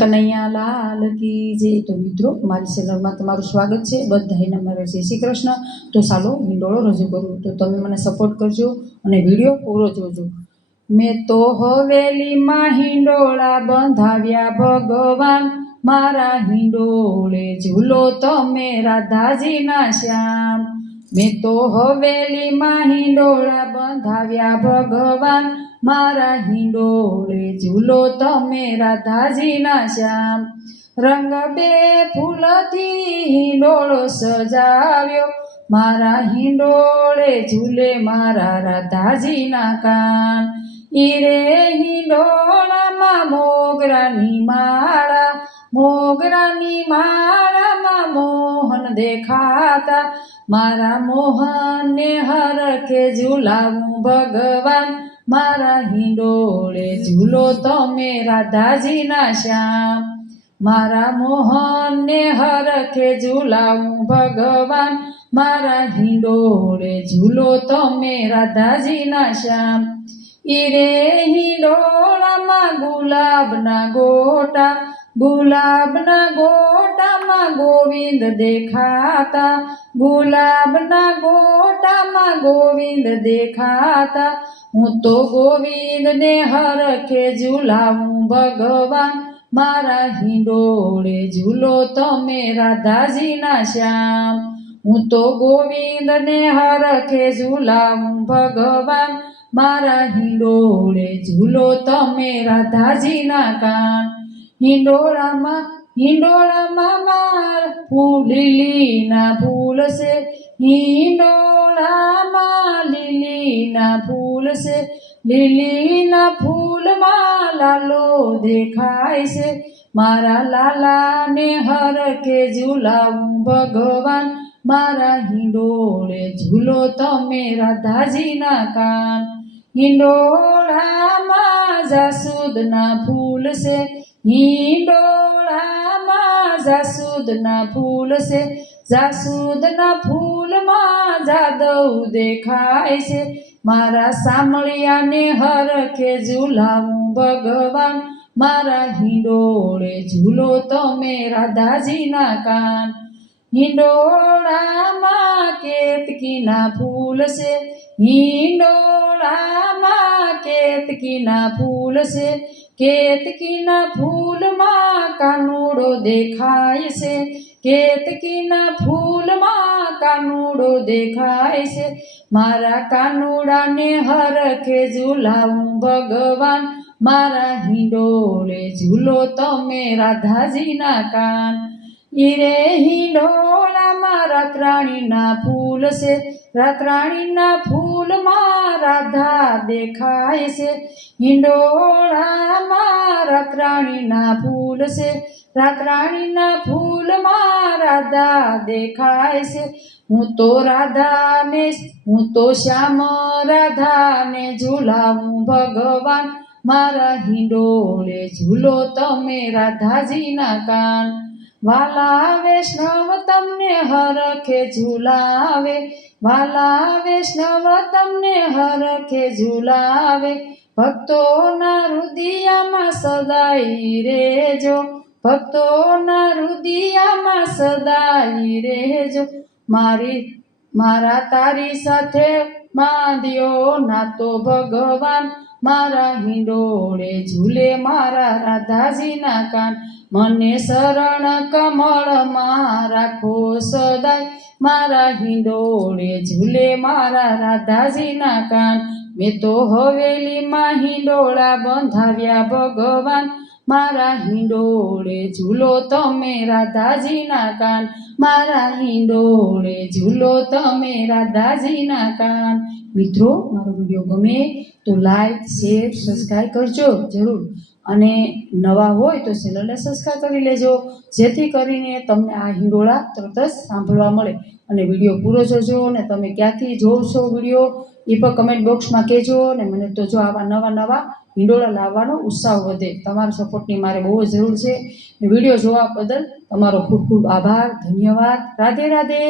કનૈયા લાલ કી જય। તો મિત્રો મારી ચેનલમાં તમારું સ્વાગત છે। બધાને મારા જય શ્રી કૃષ્ણ। તો ચાલો હિંડોળો રજૂ કરું, તો તમે મને સપોર્ટ કરજો અને વિડીયો પૂરો જોજો। મેં તો હવેલીમાં હિંડોળા બંધાવ્યા ભગવાન, મારા હિંડોળે ઝૂલો તમે રાધાજીના શ્યામ। મેં તો હવેલીમાં હિંડોળા બંધાવ્યા ભગવાન, મારા હિંડોળે ઝૂલો તમે રાધાજીના શ્યામ। રંગ બે ફૂલથી હિંડોળો સજાવ્યો, મારા હિંડોળે ઝૂલે મારા રાધાજીના કાન। ઈરે હિંડોળામાં મોગરાની માળામાં મોહન દેખાતા, મારા મોહનને હરખે ઝૂલાવું ભગવાન, મારા હિંડોળે ઝૂલો તમે રાધાજીના શ્યામ। મારા મોહનને હરખે ઝૂલાવું ભગવાન, મારા હિંડોળે ઝૂલો તમે રાધાજીના શ્યામ। ઈરે હિંડોળામાં ગુલાબના ગોટામાં ગોવિંદ દેખાતા, ગુલાબના ગોટામાં ગોવિંદ દેખાતા, હું તો ગોવિંદને હરખે ઝૂલાવું ભગવાન, મારા હિંડોળે ઝૂલો તમે રાધાજીના શ્યામ। હું તો ગોવિંદને હરખે ઝૂલાવું ભગવાન, મારા હિંડોળે ઝૂલો તમે રાધાજીના કાન। હિંડોળામાં લીલીના ફૂલ છે, હિંડોળામાં લીલીના ફૂલ છે, લીલીના ફૂલમાં લાલો દેખાય છે, મારા લાલાને હરખે ઝૂલાવું ભગવાન, મારા હિંડોળે ઝૂલો તમે રાધાજીના કાન। હિંડોળામાં જાસૂદના ફૂલ છે, હિંડોળામાં જાસૂદના ફૂલ છે, જાસૂદના ફૂલમાં જાદવ દેખાય છે, મારા સામળિયાને હરખે ઝૂલાવું ભગવાન, મારા હિંડોળે ઝૂલો તમે રાધાજીના કાન। હિંડોળામાં કેતકીના ફૂલ છે, હિંડોળામાં કેતકીના ફૂલ છે, કેતકીના ફૂલમાં કાનુડો દેખાય છે, કેતકીના ફૂલમાં કાનુડો દેખાય છે, મારા કાનુડાને હરખે ઝૂલાવું ભગવાન, મારા હિંડોળે ઝૂલો તમે રાધાજીના કાન। ઈરે હિંડોળામાં રાતરાણીના ફૂલ છે, રાતરાણીના ફૂલમાં રાધા દેખાય છે, હિંડોળામાં રાતરાણીના ફૂલ છે, રાતરાણીના ફૂલમાં રાધા દેખાય છે, હું તો શ્યામ રાધાને ઝૂલાવું ભગવાન, મારા હિંડોળે ઝૂલો તમે રાધાજીના કાન। વાલા વૈષ્ણવ તમને હરખે ઝૂલાવે, વાલા વૈષ્ણવ તમને હરખે ઝૂલાવે, ભક્તોના હૃદયમાં સદાય રહેજો, ભક્તોના હૃદયમાં સદાય રહેજો, મારા તારી સાથે બાંધ્યો નાતો ભગવાન, મારા હિંડોળે ઝૂલે મારા રાધાજીના કાન। મને શરણ કમળમાં રાખો સદાય, મારા હિંડોળે ઝૂલે મારા રાધાજીના કાન। મેં તો હવેલીમાં હિંડોળા બંધાવ્યા ભગવાન, મારા હિંડોળે ઝૂલો તમે રાધાજીના કાન, મારા હિંડોળે ઝૂલો તમે રાધાજીના કાન। મિત્રો મારો વિડીયો ગમે તો લાઈક શેર સબસ્ક્રાઈબ કરજો જરૂર, અને નવા હોય તો ચેનલને સબસ્ક્રાઈબ કરી લેજો, જેથી કરીને તમને આ હિંડોળા તરત જ સાંભળવા મળે। અને વિડીયો પૂરો જોજો, અને તમે ક્યાંથી જોવ છો વિડીયો એ પણ કમેન્ટ બોક્સમાં કહેજો, અને મને તો જો આવા નવા હિંડોળા લાવવાનો ઉત્સાહ વધે। તમારા સપોર્ટની મારે બહુ જરૂર છે। વિડીયો જોવા બદલ તમારો ખૂબ ખૂબ આભાર, ધન્યવાદ, રાધે રાધે।